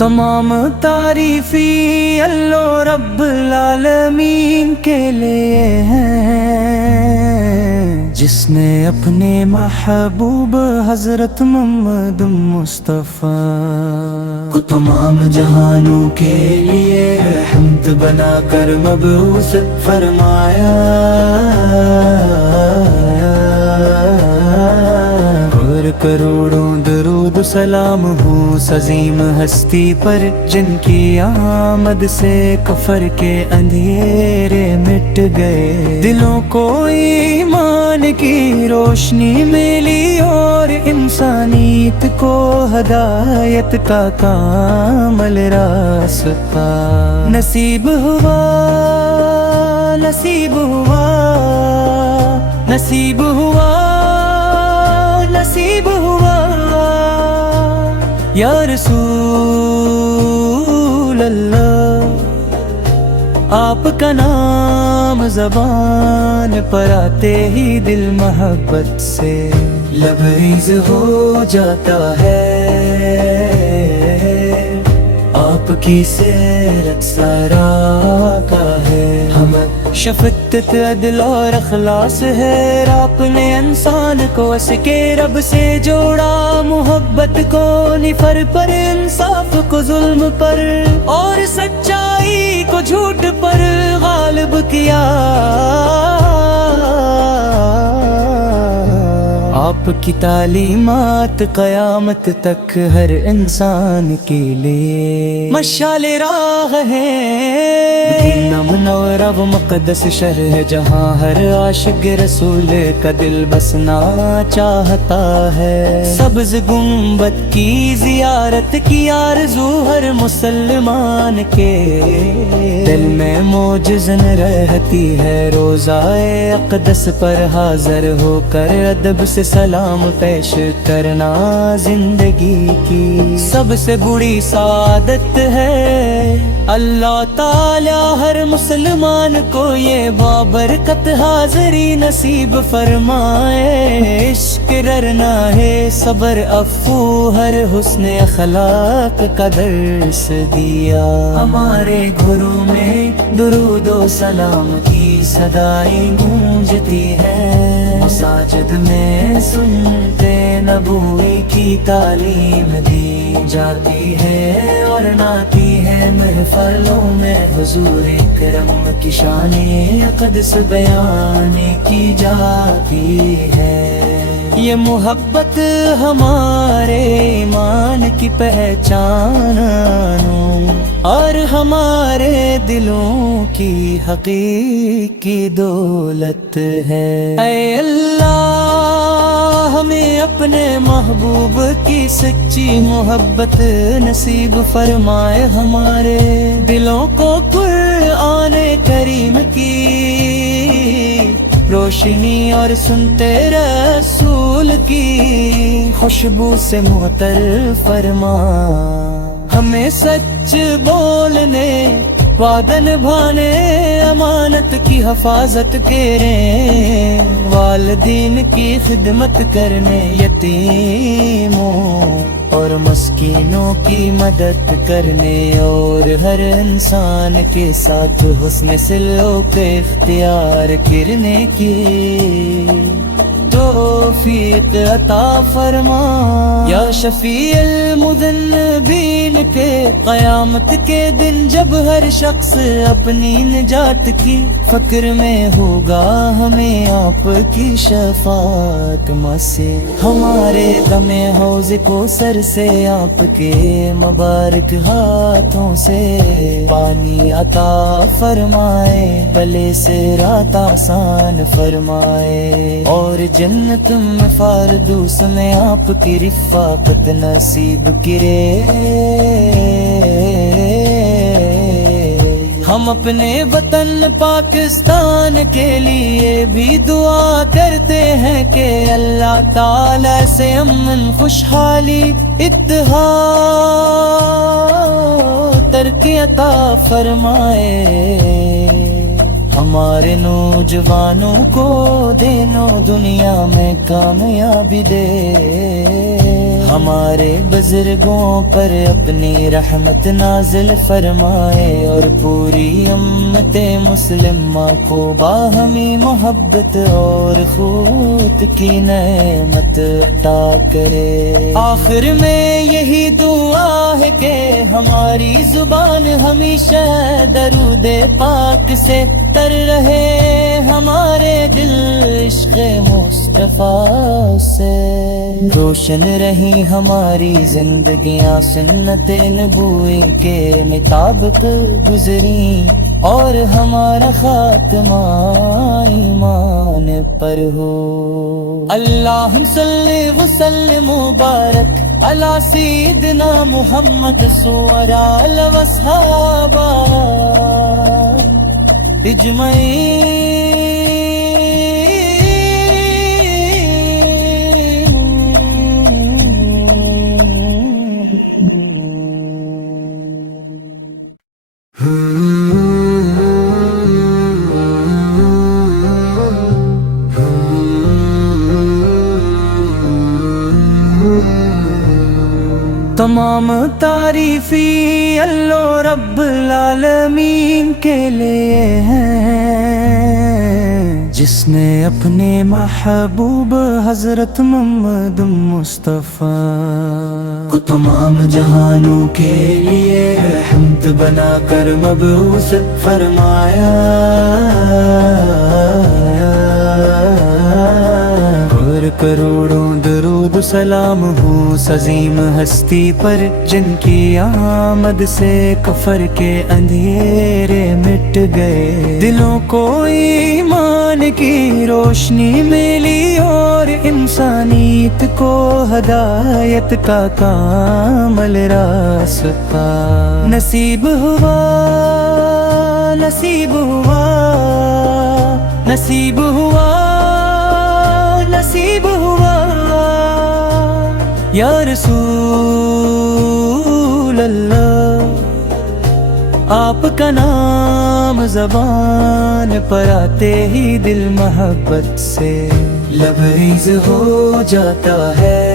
تمام تعریفی اللہ رب العالمین کے لیے ہیں، جس نے اپنے محبوب حضرت محمد مصطفیٰ کو تمام جہانوں کے لیے رحمت بنا کر مبعوث فرمایا، اور کروڑوں درود و سلام ہو عظیم ہستی پر، جن کی آمد سے کفر کے اندھیرے مٹ گئے، دلوں کو ایمان کی روشنی ملی اور انسانیت کو ہدایت کا کامل راستہ نصیب ہوا، نصیب ہوا، نصیب ہوا، نصیب ہوا یا رسول اللہ، آپ کا نام زبان پر آتے ہی دل محبت سے لبریز ہو جاتا ہے، آپ کی سیرت سارا کا ہے، ہم شفقت عدل اور اخلاص ہے، آپ نے انسان کو اس کے رب سے جوڑا، محبت کو نفر پر، انصاف کو ظلم پر، اور سچائی کو جھوٹ پر غالب کیا، آپ کی تعلیمات قیامت تک ہر انسان کے لیے مشعل راہ ہے، منورہ و مقدس شہر ہے، جہاں ہر عاشق رسول کا دل بسنا چاہتا ہے، سبز گنبد کی زیارت کی آرزو ہر مسلمان کے دل میں موجزن رہتی ہے، روزائے اقدس پر حاضر ہو کر ادب سے سلام پیش کرنا زندگی کی سب سے بڑی سعادت ہے، اللہ تعالی ہر مسلمان کو یہ بابرکت حاضری نصیب فرمائے، عشق ررنا ہے صبر افو ہر حسن اخلاق کا درس دیا، ہمارے گھروں میں درود و سلام کی صدائیں گونجتی ہے، مساجد میں سنتے نبوی کی تعلیم دی جاتی ہے، اور ناتی ہے محفلوں میں حضور اکرم کی شان اقدس بیان کی جاتی ہے، یہ محبت ہمارے ایمان کی پہچان اور ہمارے دلوں کی حقیقی دولت ہے، اے اللہ ہمیں اپنے محبوب کی سچی محبت نصیب فرمائے، ہمارے دلوں کو قرآن کریم کی روشنی اور سنتے رسول کی خوشبو سے معطر فرما، ہمیں سچ بولنے وعدہ نبھانے امانت کی حفاظت کریں، والدین کی خدمت کرنے، یتیموں اور مسکینوں کی مدد کرنے، اور ہر انسان کے ساتھ حسن سلوک اختیار کرنے کی توفیق عطا فرما، یا شفیع المذنبین کے قیامت کے دن جب ہر شخص اپنی نجات کی فکر میں ہوگا، ہمیں آپ کی شفاعت سے ہمارے دم حوض کو سر سے آپ کے مبارک ہاتھوں سے پانی عطا فرمائے، بلے سے رات آسان فرمائے، اور جنت میں فردوس میں آپ کی رفاقت نصیب کرے، ہم اپنے وطن پاکستان کے لیے بھی دعا کرتے ہیں کہ اللہ تعالی سے امن خوشحالی اتحاد ترقی عطا فرمائے، ہم ہمارے نوجوانوں کو دینوں دنیا میں کامیابی دے، ہمارے بزرگوں پر اپنی رحمت نازل فرمائے، اور پوری امت مسلمہ کو باہمی محبت اور خود کی نعمت عطا کرے۔ آخر میں یہی دعا ہے کہ ہماری زبان ہمیشہ درود پاک سے تر رہے، ہمارے دل عشق مصطفیٰ سے روشن رہی ہماری زندگیاں، سنت نبوی کے مطابق گزری، اور ہمارا خاتمہ ایمان پر ہو۔ اللہم صلی وسلم مبارک علی سیدنا محمد سورال وصحابہ تمام تعریفی اللہ رب العالمین کے لیے ہیں، جس نے اپنے محبوب حضرت محمد مصطفیٰ کو تمام جہانوں کے لیے رحمت بنا کر مبعوث فرمایا، اور کروڑوں درود سلام ہو عظیم ہستی پر، جن کی آمد سے کفر کے اندھیرے مٹ گئے، دلوں کو ایمان کی روشنی ملی، اور انسانیت کو ہدایت کا کامل راستہ نصیب ہوا، نصیب ہوا، نصیب ہوا، نصیب ہوا یا رسول اللہ۔ آپ کا نام زبان پر آتے ہی دل محبت سے لبریز ہو جاتا ہے،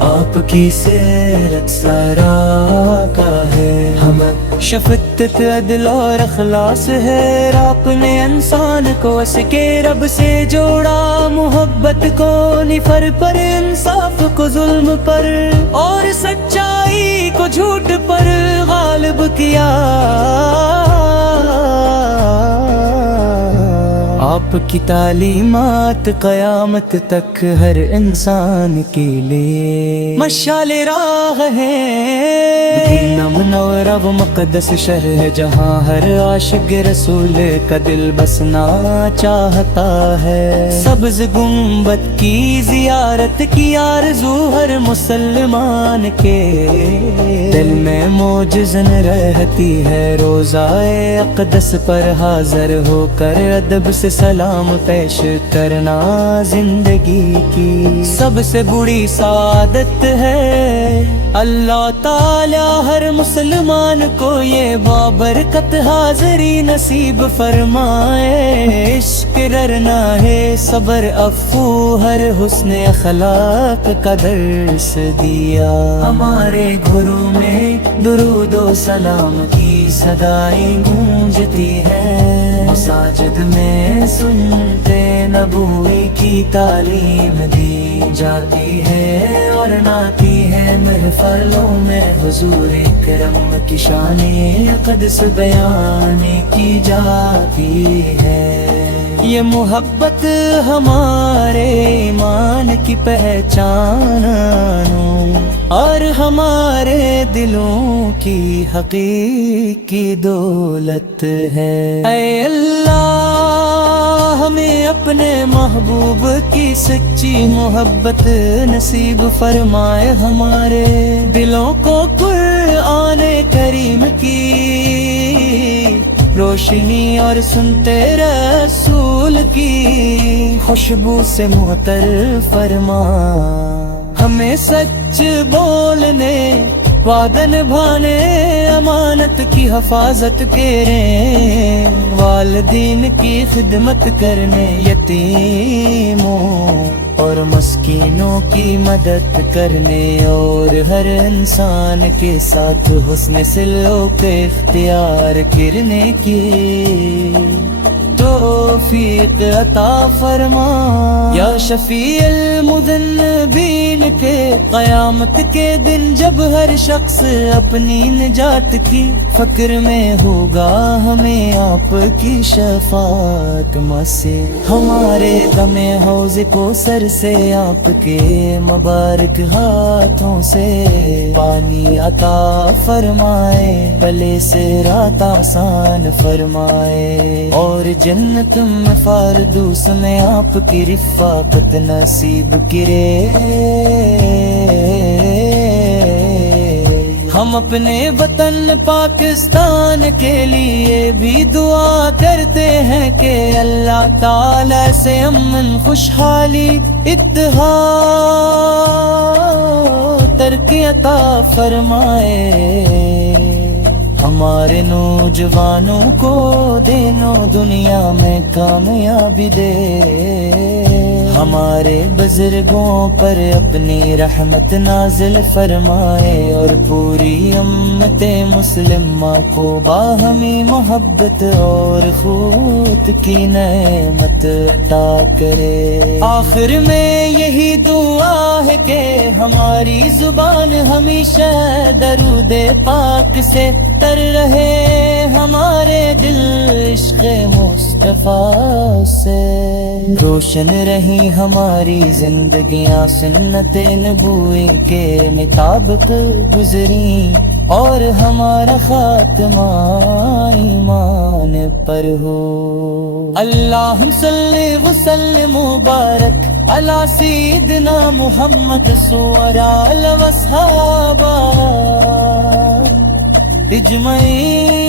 آپ کی سیرت سارا کا ہے، ہم شفقت عدل اور اخلاص ہے، آپ نے انسان کو اس کے رب سے جوڑا، محبت کو نفر پر، انصاف کو ظلم پر، اور سچائی کو جھوٹ پر غالب کیا۔ آپ کی تعلیمات قیامت تک ہر انسان کے لیے مشعل راہ ہے، مدینہ منورہ و مقدس شہر ہے، جہاں ہر عاشق رسول کا دل بسنا چاہتا ہے، سبز گنبد کی زیارت کی آرزو ہر مسلمان کے دل میں موجزن رہتی ہے، روزائے اقدس پر حاضر ہو کر ادب سے سلام پیش کرنا زندگی کی سب سے بڑی سعادت ہے۔ اللہ تعالی ہر مسلمان کو یہ بابرکت حاضری نصیب فرمائے، عشق ررنا ہے صبر افو ہر حسن اخلاق کا درس دیا، ہمارے گھروں میں درود و سلام کی صدائیں گونجتی ہے، مساجد میں سنتے نبوی کی تعلیم دی جاتی ہے، اور ناتی ہے محفلوں میں حضور کرم کی شان اقدس بیان کی جاتی ہے۔ یہ محبت ہمارے ایمان کی پہچان اور ہمارے دلوں کی حقیقی دولت ہے۔ اے اللہ ہمیں اپنے محبوب کی سچی محبت نصیب فرمائے، ہمارے دلوں کو قرآن کریم کی روشنی اور سنتے رسول کی خوشبو سے معطر فرما، ہمیں سچ بولنے وعدہ نبھانے امانت کی حفاظت کریں، والدین کی خدمت کرنے، یتیموں اور مسکینوں کی مدد کرنے، اور ہر انسان کے ساتھ حسن سلوک اختیار کرنے کی توفیق عطا فرما۔ یا شفیع المذنبین کے قیامت کے دن جب ہر شخص اپنی نجات کی فکر میں ہوگا، ہمیں آپ کی شفاعت سے ہمارے دم حوض کو سر سے آپ کے مبارک ہاتھوں سے پانی عطا فرمائے، بلے سے رات آسان فرمائے، اور جنت میں فردوس میں آپ کی رفاقت نصیب کرے۔ ہم اپنے وطن پاکستان کے لیے بھی دعا کرتے ہیں کہ اللہ تعالی سے امن، خوشحالی، اتحاد، ترقی عطا فرمائے، ہمارے نوجوانوں کو دین و دنیا میں کامیابی دے، ہمارے بزرگوں پر اپنی رحمت نازل فرمائے، اور پوری امت مسلمہ کو باہمی محبت اور خود کی نعمت عطا کرے۔ آخر میں یہی دعا ہے کہ ہماری زبان ہمیشہ درود پاک سے تر رہے، ہمارے دل عشق مصطفیٰ سے روشن رہی ہماری زندگیاں، سنت نبوی کے مطابق گزری، اور ہمارا خاتمہ ایمان پر ہو۔ اللہم صلی وسلم مبارک علی سیدنا محمد سورال وصحابہ اجمعین۔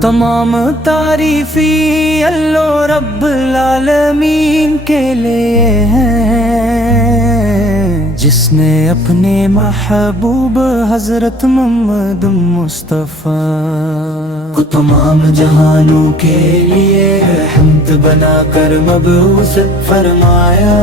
تمام تعریفی اللہ رب العالمین کے لیے ہیں، جس نے اپنے محبوب حضرت محمد مصطفیٰ کو تمام جہانوں کے لیے حمد بنا کر مبعوث فرمایا،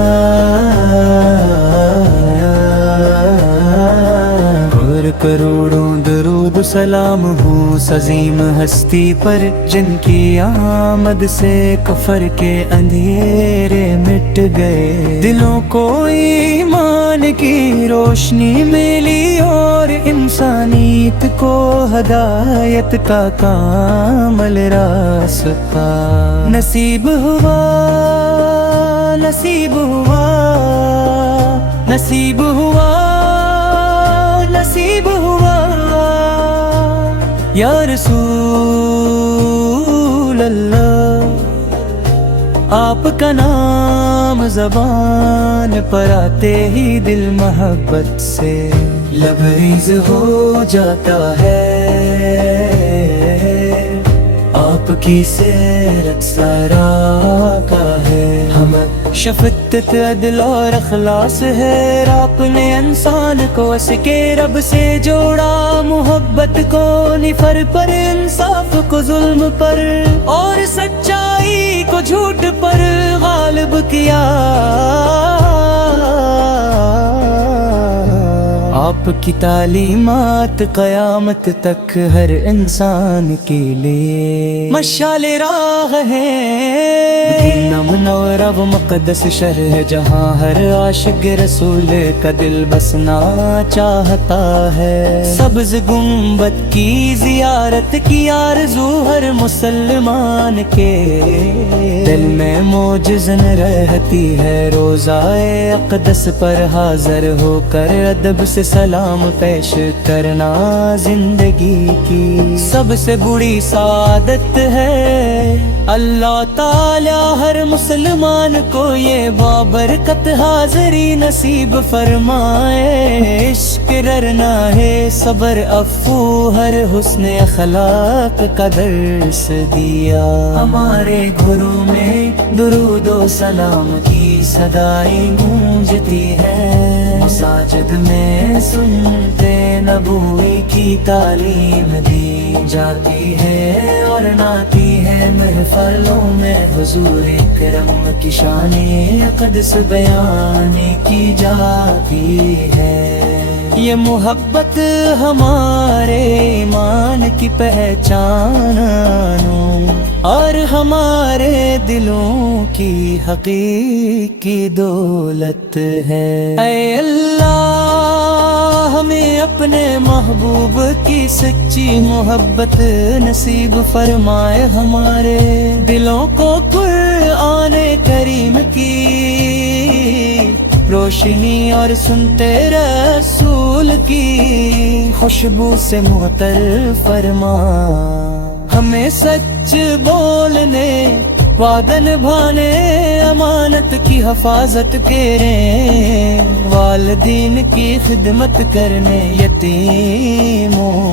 اور کروڑوں درود سلام ہو عظیم ہستی پر، جن کی آمد سے کفر کے اندھیرے مٹ گئے، دلوں کو ایمان کی روشنی ملی، اور انسانیت کو ہدایت کا کامل راستہ نصیب ہوا، نصیب ہوا، نصیب ہوا، نصیب ہوا۔ یا رسول اللہ، آپ کا نام زبان پر آتے ہی دل محبت سے لبریز ہو جاتا ہے، آپ کی سیرت سارا کا ہے، ہم شفقت عدل اور اخلاص ہے، آپ نے انسان کو اس کے رب سے جوڑا، محبت کو نفر پر، انصاف کو ظلم پر، اور سچائی کو جھوٹ پر غالب کیا۔ آپ کی تعلیمات قیامت تک ہر انسان کے لیے مشعل راہ ہے، مدینہ منورہ و مقدس شہر ہے، جہاں ہر عاشق رسول کا دل بسنا چاہتا ہے، سبز گنبد کی زیارت کی آرزو ہر مسلمان کے دل میں موجزن رہتی ہے، روضہ اقدس پر حاضر ہو کر ادب سے سلام پیش کرنا زندگی کی سب سے بڑی سعادت ہے۔ اللہ تعالی ہر مسلمان کو یہ بابرکت حاضری نصیب فرمائے۔ عشق ررنا ہے صبر افو ہر حسن اخلاق کا درس دیا۔ ہمارے گھروں میں درود و سلام کی صدائیں گونجتی ہے، مساجد میں سنتے نبوی کی تعلیم دی جاتی ہے، اور ناتی ہے محفلوں میں حضور اکرم کی شان اقدس بیان کی جاتی ہے۔ یہ محبت ہمارے ایمان کی پہچان اور ہمارے دلوں کی حقیقی دولت ہے۔ اے اللہ ہمیں اپنے محبوب کی سچی محبت نصیب فرمائے، ہمارے دلوں کو قرآن کریم کی روشنی اور سنتے رسول کی خوشبو سے معطر فرما۔ ہمیں سچ بولنے، وعدہ نبھانے، امانت کی حفاظت کریں، والدین کی خدمت کرنے، یتیموں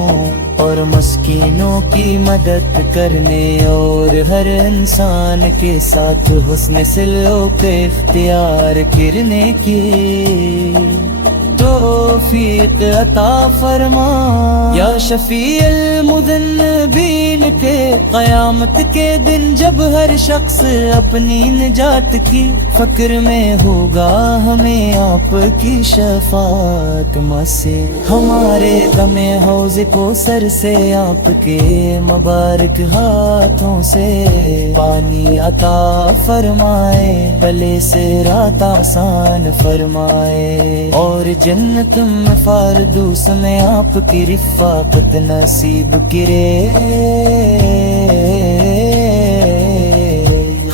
اور مسکینوں کی مدد کرنے، اور ہر انسان کے ساتھ حسن سلوک اختیار کرنے کی توفیق عطا فرما۔ یا شفیع المذنبین کے قیامت کے دن جب ہر شخص اپنی نجات کی فکر میں ہوگا، ہمیں آپ کی شفاعت سے ہمارے غم حوض کو سر سے آپ کے مبارک ہاتھوں سے پانی عطا فرمائے، گلے سے رات آسان فرمائے، اور جنت میں فردوس میں آپ کی رفاقت نصیب کرے۔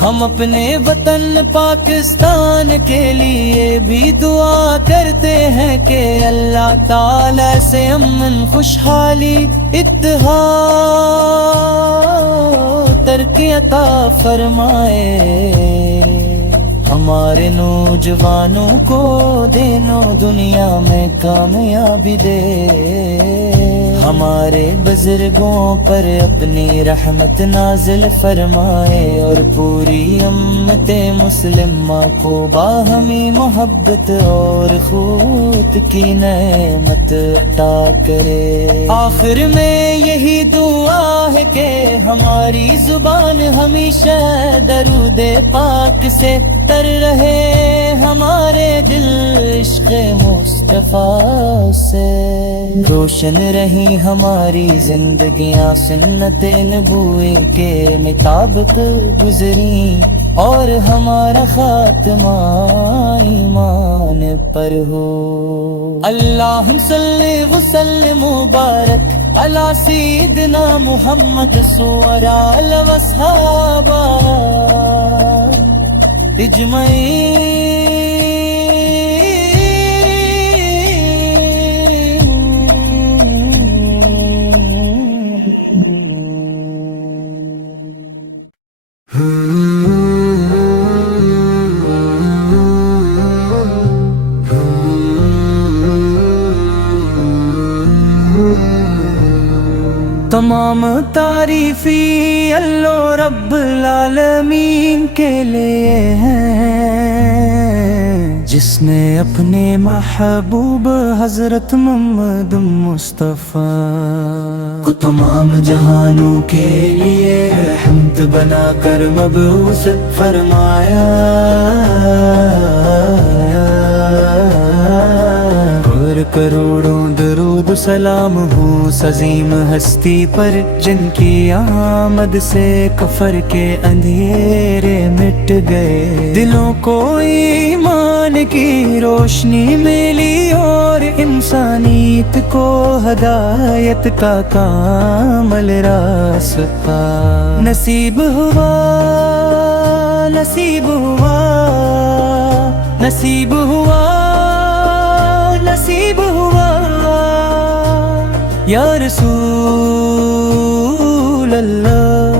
ہم اپنے وطن پاکستان کے لیے بھی دعا کرتے ہیں کہ اللہ تعالی سے امن، خوشحالی، اتحاد، ترقی عطا فرمائے، ہمارے نوجوانوں کو دینوں دنیا میں کامیابی دے، ہمارے بزرگوں پر اپنی رحمت نازل فرمائے، اور پوری امت مسلمہ کو باہمی محبت اور خود کی نعمت عطا کرے۔ آخر میں یہی دعا ہے کہ ہماری زبان ہمیشہ درود پاک سے تر رہے، ہمارے دل عشق مصطفیٰ سے روشن رہی ہماری زندگیاں، سنت نبوی کے مطابق گزری، اور ہمارا خاتمہ ایمان پر ہو۔ اللہم صلی وسلم مبارک علی سیدنا محمد سورال وصحابہ اجمعین۔ تمام تعریفی اللہ رب العالمین کے لیے ہیں، جس نے اپنے محبوب حضرت محمد مصطفیٰ کو تمام جہانوں کے لیے رحمت بنا کر مبعوث فرمایا، اور کروڑوں درود سلام ہو عظیم ہستی پر، جن کی آمد سے کفر کے اندھیرے مٹ گئے، دلوں کو ایمان کی روشنی ملی، اور انسانیت کو ہدایت کا کامل راستہ نصیب ہوا، نصیب ہوا، نصیب ہوا، نصیب ہوا۔ یا رسول اللہ،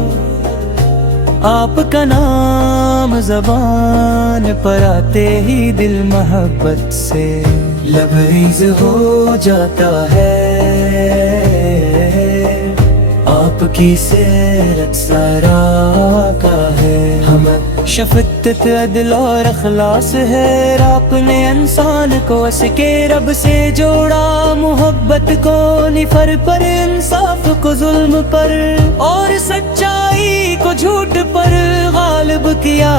آپ کا نام زبان پر آتے ہی دل محبت سے لبریز ہو جاتا ہے، آپ کی سیرت سارا کا ہے، ہم شفقت عدل اور اخلاص ہے، آپ نے انسان کو اس کے رب سے جوڑا، محبت کو نفر پر، انصاف کو ظلم پر، اور سچائی کو جھوٹ پر غالب کیا،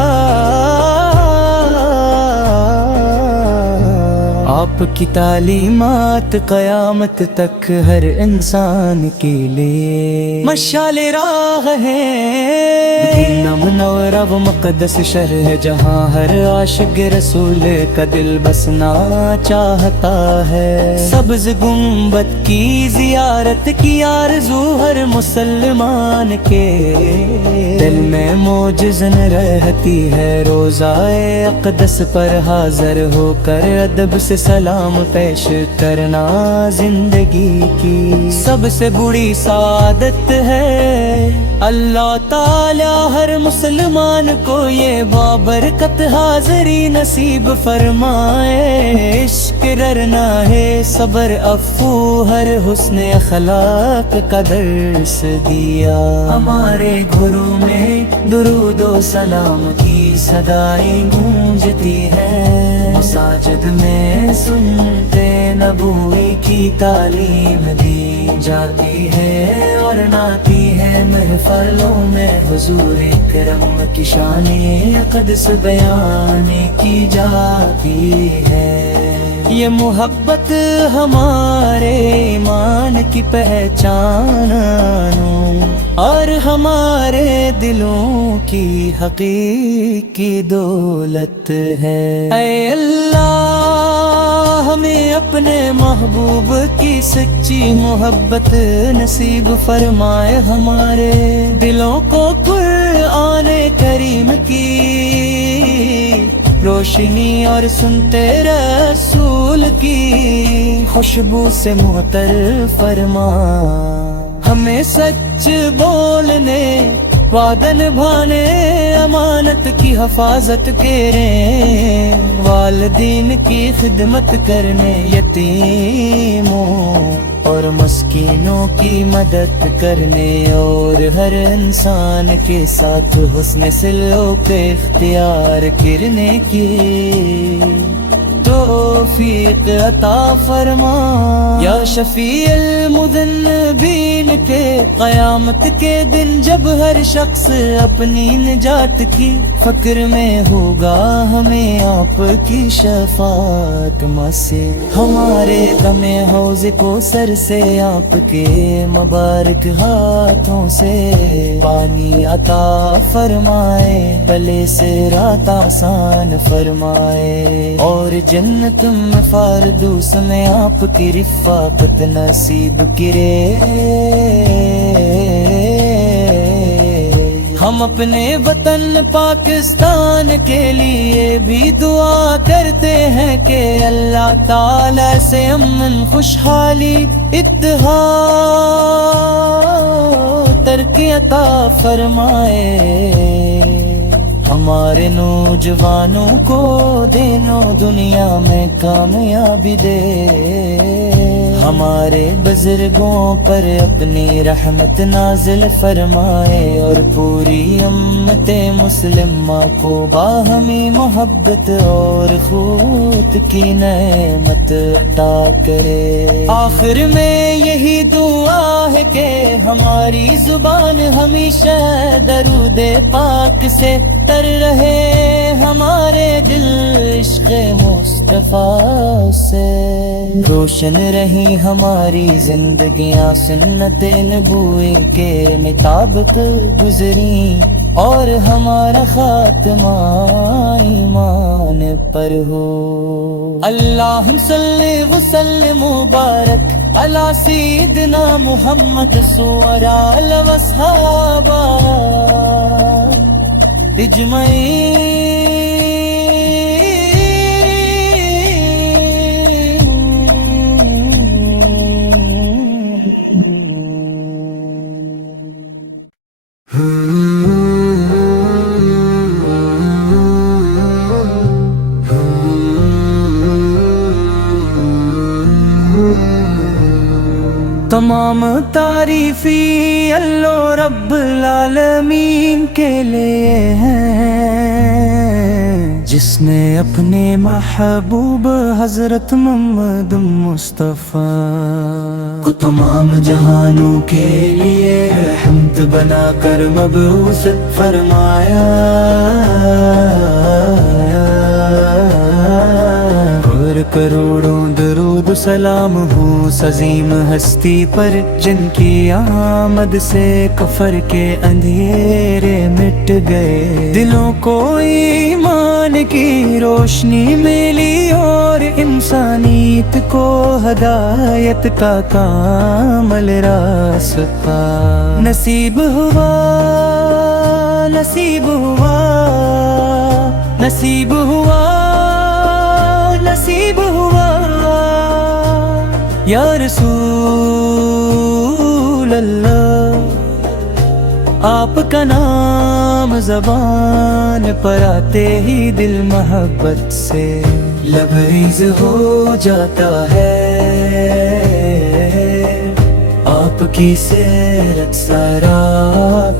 آپ کی تعلیمات قیامت تک ہر انسان کے لیے مشعل راہ ہے، مدینہ منورہ و مقدس شہر ہے جہاں ہر عاشق رسول کا دل بسنا چاہتا ہے، سبز گنبد کی زیارت کی آرزو ہر مسلمان کے دل میں موجزن رہتی ہے، روزہ اقدس پر حاضر ہو کر ادب سے سلام پیش کرنا زندگی کی سب سے بڑی سعادت ہے، اللہ تعالی ہر مسلمان کو یہ بابرکت حاضری نصیب فرمائے، عشق ررنا ہے صبر افو ہر حسن اخلاق کا درس دیا، ہمارے گھروں میں درود و سلام کی صدائیں گونجتی ہے، مساجد میں سنتے نبوی کی تعلیم دی جاتی ہے، اور ناتی ہے محفلوں میں حضور کرم کی شان اقدس بیان کی جاتی ہے، یہ محبت ہمارے ایمان کی پہچان اور ہمارے دلوں کی حقیقی دولت ہے، اے اللہ ہمیں اپنے محبوب کی سچی محبت نصیب فرمائے، ہمارے دلوں کو قرآن کریم کی روشنی اور سنتے رسول کی خوشبو سے معطر فرما، ہمیں سچ بولنے وعدہ نبھانے امانت کی حفاظت کریں، والدین کی خدمت کرنے یتیموں اور مسکینوں کی مدد کرنے، اور ہر انسان کے ساتھ حسن سلوک اختیار کرنے کی توفیق عطا فرما، یا شفیع المذنبین کے قیامت کے دن جب ہر شخص اپنی نجات کی فکر میں ہوگا، ہمیں آپ کی شفاعت سے ہمارے غم حوض کو سر سے آپ کے مبارک ہاتھوں سے پانی عطا فرمائے، گلے سے رات آسان فرمائے، اور جنت میں فردوس میں آپ کی رفاقت نصیب کرے، ہم اپنے وطن پاکستان کے لیے بھی دعا کرتے ہیں کہ اللہ تعالی سے امن خوشحالی اتحاد ترقی عطا فرمائے، ہمارے نوجوانوں کو دینوں دنیا میں کامیابی دے، ہمارے بزرگوں پر اپنی رحمت نازل فرمائے، اور پوری امت مسلمہ کو باہمی محبت اور خود کی نعمت عطا کرے، آخر میں یہی دعا ہے کہ ہماری زبان ہمیشہ درود پاک سے تر رہے، ہمارے دل عشق مصطفیٰ سے روشن رہی ہماری زندگیاں، سنت نبوی کے مطابق گزری، اور ہمارا خاتمہ ایمان پر ہو، اللہم صلی وسلم مبارک علی سیدنا محمد سورا واصحابہ اجمعین۔ تمام تعریفی اللہ رب العالمین کے لیے ہیں، جس نے اپنے محبوب حضرت محمد مصطفیٰ کو تمام جہانوں کے لیے رحمت بنا کر مبعوث فرمایا۔ کروڑوں درود سلام ہو عظیم ہستی پر، جن کی آمد سے کفر کے اندھیرے مٹ گئے، دلوں کو ایمان کی روشنی ملی اور انسانیت کو ہدایت کا کامل راستہ نصیب ہوا، نصیب ہوا، نصیب ہوا، نصیب ہوا۔ یا رسول اللہ، آپ کا نام زبان پر آتے ہی دل محبت سے لبریز ہو جاتا ہے، آپ کی سیرت سارا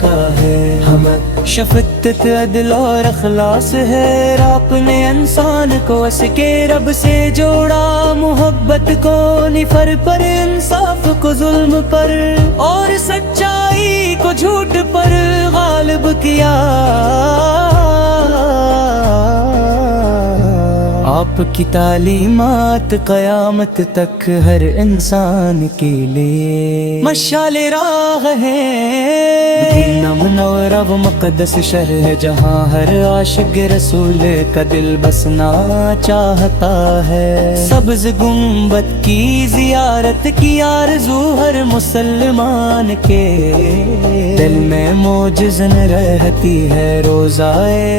کا ہے، حمد شفقت عدل اور اخلاص ہے، آپ نے انسان کو اس کے رب سے جوڑا، محبت کو نفر پر، انصاف کو ظلم پر اور سچائی کو جھوٹ پر غالب کیا۔ آپ کی تعلیمات قیامت تک ہر انسان کے لیے مشعل راہ ہے، مدینہ منورہ و مقدس شہر ہے، جہاں ہر عاشق رسول کا دل بسنا چاہتا ہے۔ سبز گنبد کی زیارت کی آرزو ہر مسلمان کے دل میں موجزن رہتی ہے، روضہ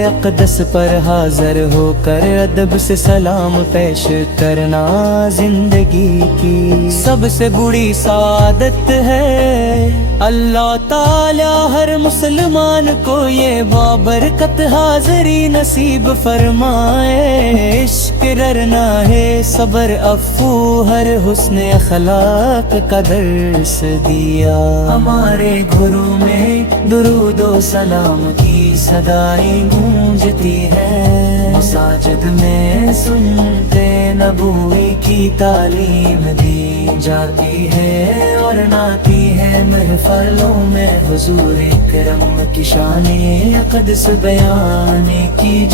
اقدس پر حاضر ہو کر ادب سے سلام پیش کرنا زندگی کی سب سے بڑی سعادت ہے۔ اللہ تعالی ہر مسلمان کو یہ بابرکت حاضری نصیب فرمائے، عشق ررنا ہے صبر افو ہر حسن اخلاق کا درس دیا، ہمارے گھروں میں درود و سلام کی صدائیں گونجتی ہے، مساجد میں سنتے نبوی کی تعلیم دی جاتی ہے اور ناتی ہے محفلوں میں حضور اکرم کی شان اقدس بیان کی